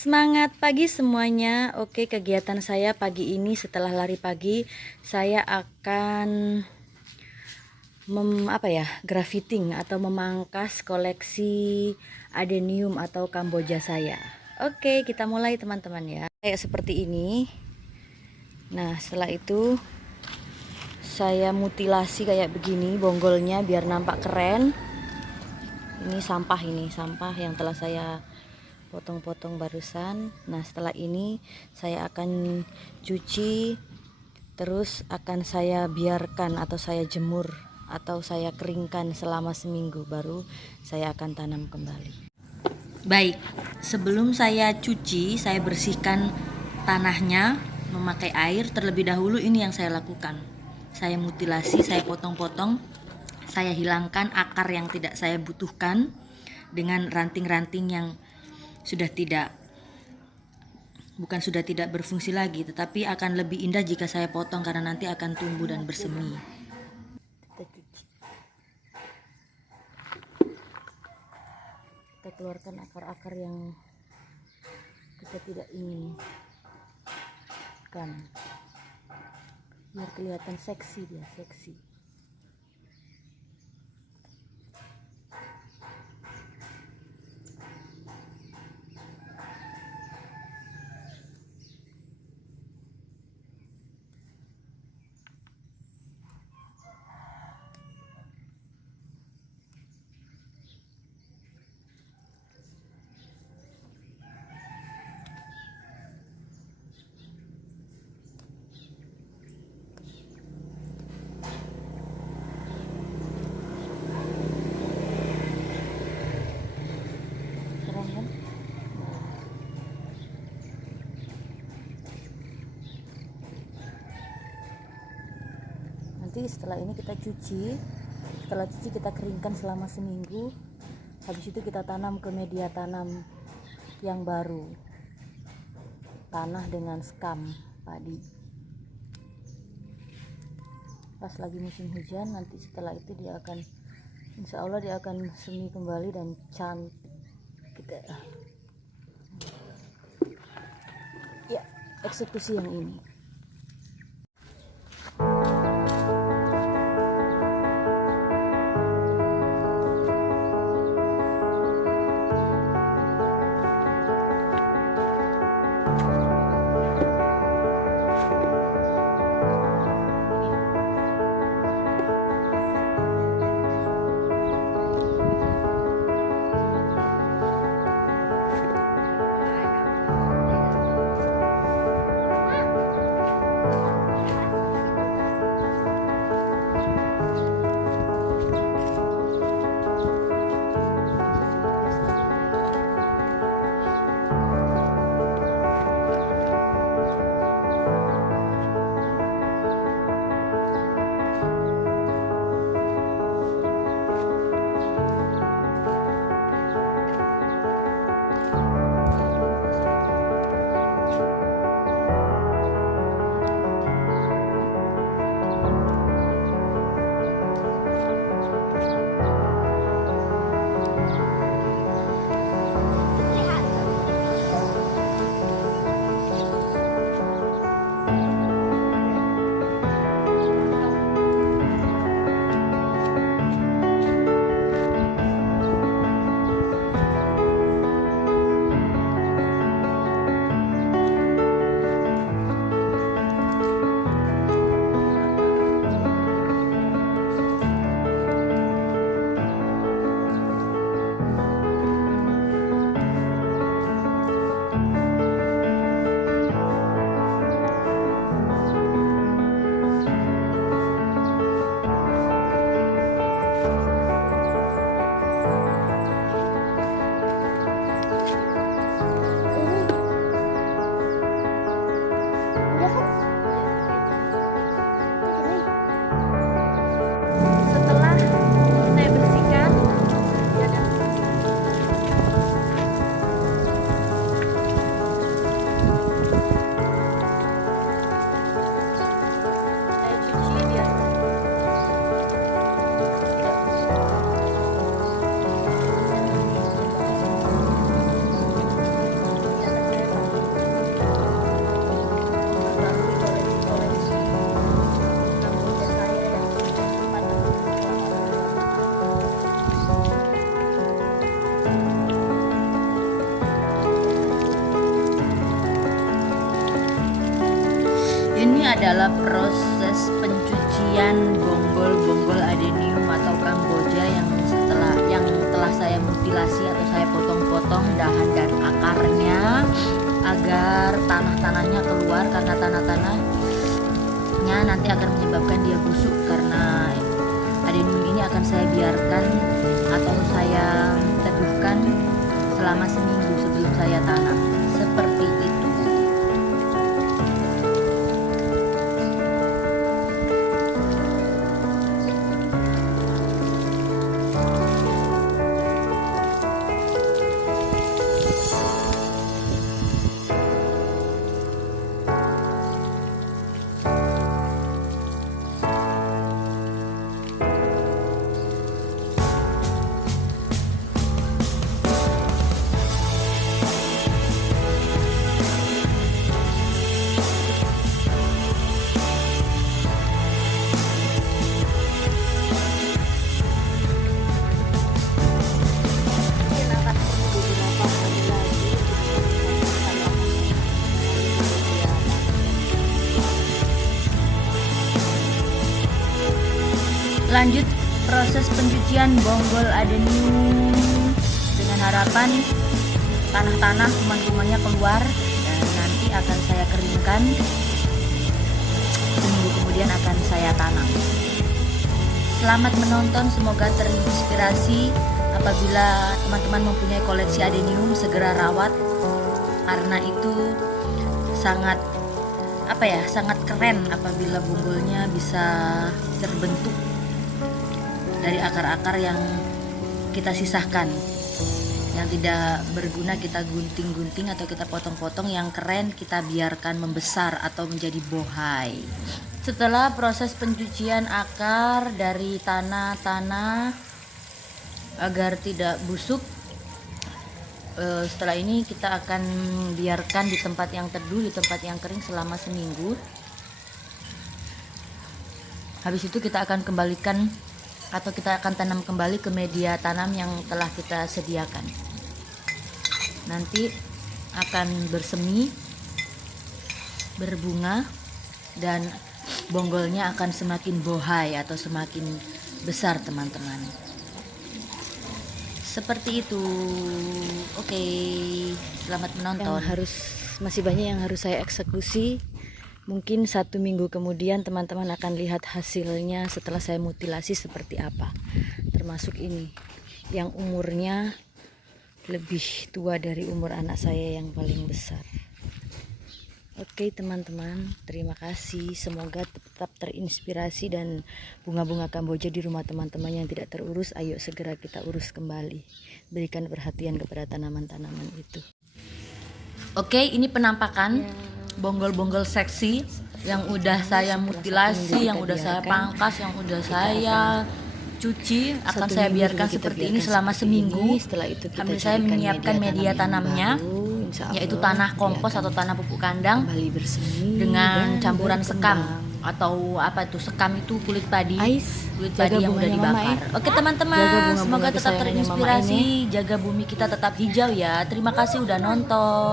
Semangat pagi semuanya. Oke, kegiatan saya pagi ini setelah lari pagi, saya akan grafting atau memangkas koleksi adenium atau kamboja saya. Oke, kita mulai teman-teman ya. Kayak seperti ini. Nah, setelah itu saya mutilasi kayak begini bonggolnya biar nampak keren. Ini sampah yang telah saya potong-potong barusan. Nah, setelah ini saya akan cuci, terus akan saya biarkan atau saya jemur atau saya keringkan selama seminggu, baru saya akan tanam kembali. Baik, sebelum saya cuci, saya bersihkan tanahnya memakai air terlebih dahulu. Ini yang saya lakukan. Saya mutilasi, saya potong-potong, saya hilangkan akar yang tidak saya butuhkan dengan ranting-ranting yang sudah tidak berfungsi lagi, tetapi akan lebih indah jika saya potong karena nanti akan tumbuh dan bersemi. Kita keluarkan akar-akar yang kita tidak inginkan, biar kelihatan seksi. Keren kan? Nanti setelah ini kita cuci, kita keringkan selama seminggu. Habis itu kita tanam ke media tanam yang baru, tanah dengan skam padi. Pas lagi musim hujan, nanti setelah itu insya Allah dia akan semi kembali dan cantik kita ya eksekusi yang ini. adalah proses pencucian bonggol-bonggol adenium atau kamboja yang telah saya mutilasi atau saya potong-potong dahan dan akarnya agar tanah-tanahnya keluar, karena tanah-tanahnya nanti akan menyebabkan dia busuk. Karena adenium ini akan saya biarkan atau saya teduhkan selama seminggu sebelum saya tanam, seperti itu. Lanjut proses pencucian bonggol adenium dengan harapan tanah-tanah kuman-kumannya keluar, dan nanti akan saya keringkan. Seminggu kemudian akan saya tanam. Selamat menonton, semoga terinspirasi. Apabila teman-teman mempunyai koleksi adenium, segera rawat, karena itu sangat sangat keren apabila bonggolnya bisa terbentuk dari akar-akar yang kita sisahkan. Yang tidak berguna kita gunting-gunting atau kita potong-potong, yang keren kita biarkan membesar atau menjadi bohai. Setelah proses pencucian akar dari tanah-tanah agar tidak busuk, setelah ini kita akan biarkan di tempat yang teduh, di tempat yang kering selama seminggu. Habis itu kita akan kembalikan atau kita akan tanam kembali ke media tanam yang telah kita sediakan. Nanti akan bersemi, berbunga, dan bonggolnya akan semakin bohai atau semakin besar, teman-teman. Seperti itu. Oke, selamat menonton. Masih banyak yang harus saya eksekusi. Mungkin 1 minggu kemudian teman-teman akan lihat hasilnya setelah saya mutilasi seperti apa. Termasuk ini yang umurnya lebih tua dari umur anak saya yang paling besar. Oke teman-teman, terima kasih. Semoga tetap terinspirasi, dan bunga-bunga kamboja di rumah teman-teman yang tidak terurus, ayo segera kita urus kembali. Berikan perhatian kepada tanaman-tanaman itu. Oke, ini penampakan bonggol-bonggol seksi yang udah saya mutilasi, yang udah saya pangkas, yang udah saya cuci. Akan saya biarkan seperti ini selama seminggu. Setelah itu sambil saya menyiapkan media tanamnya, yaitu tanah kompos atau tanah pupuk kandang dengan campuran sekam atau sekam itu kulit padi yang udah dibakar. Oke teman-teman, semoga tetap terinspirasi, jaga bumi kita tetap hijau ya. Terima kasih udah nonton.